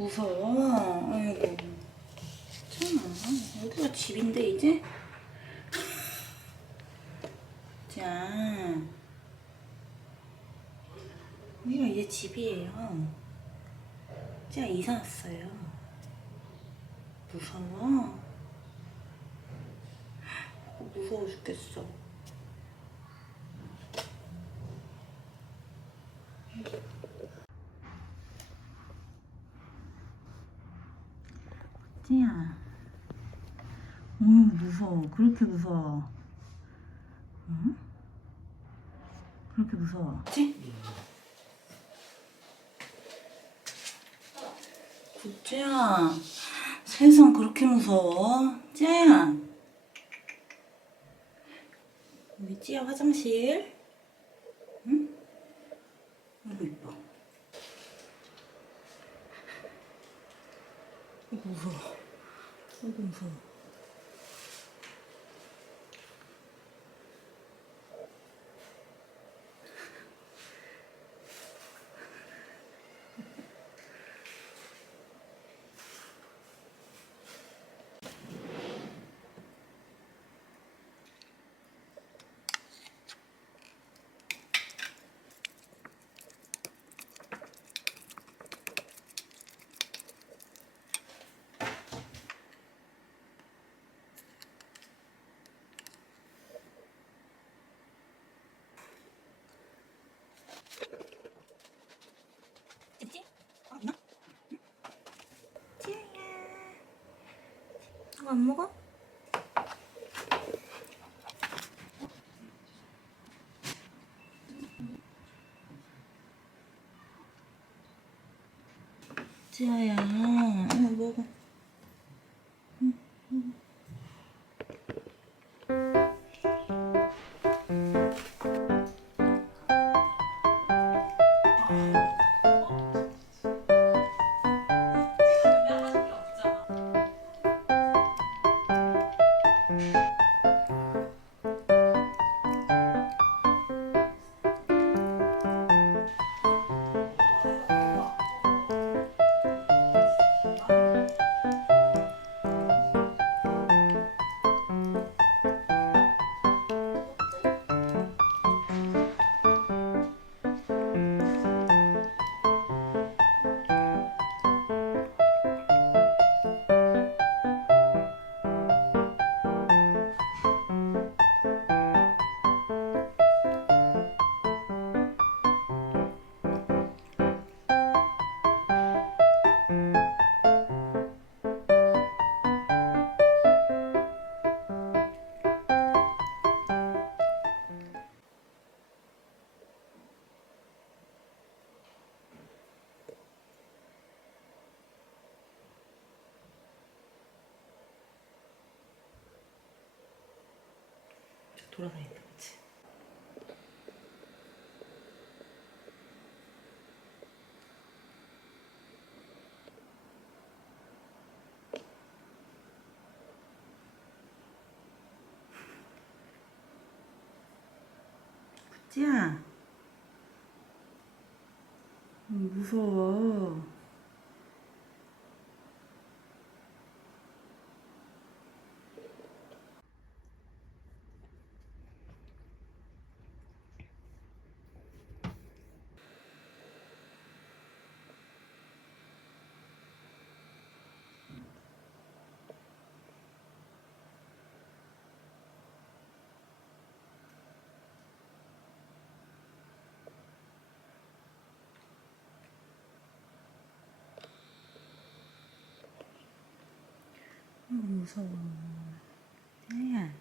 무서워. 아이고. 참, 여기가 집인데, 이제? 자. 여기가 이제 집이에요. 자, 이사 왔어요. 무서워? 무서워 죽겠어. 찌야. 무서워. 그렇게 무서워. 응? 그렇게 무서워. 찌? 찌야. 세상 그렇게 무서워? 찌야. 우리 찌야 화장실. 응? 아이고 이뻐. 아이고 무서워. 아이고 무서워. 찌찌? 있나? 찌야야. 이거 안 먹어? 찌야야. 이거 먹어. 돌아다닌다, 그치? 찌야. 무서워. 무서워. 찌야.